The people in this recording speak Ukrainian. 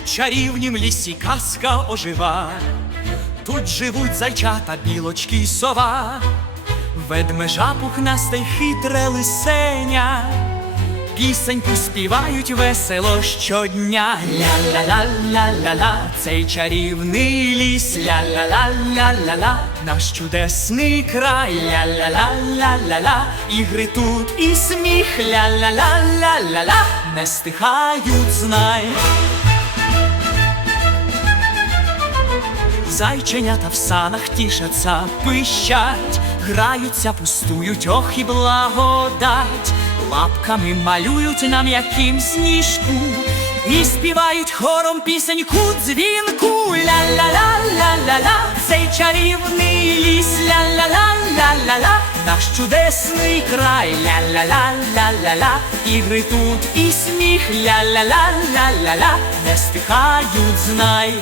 чарівнім лісі казка ожива. Тут живуть зайчата, білочки й сова, ведмежа пухнасте хитре лисеня. Пісеньку співають весело щодня. Ля-ля-ля-ля-ля-ля, цей чарівний ліс. Ля-ля-ля-ля-ля-ля, наш чудесний край. Ля-ля-ля-ля-ля-ля, ігри тут і сміх. Ля-ля-ля-ля-ля-ля, не стихають, знай. Зайченята в санах тішаться, пищать, граються, пустують, ох і благодать, лапками малюють нам яким сніжку, і співають хором пісеньку дзвінку. Ля-ля-ля-ля-ля-ля, цей чарівний ліс, ля-ля-ля-ля-ля-ля, наш чудесний край, ля-ля-ля-ля-ля-ля, ігри тут і сміх, ля-ля-ля-ля-ля-ля, не стихають, знай.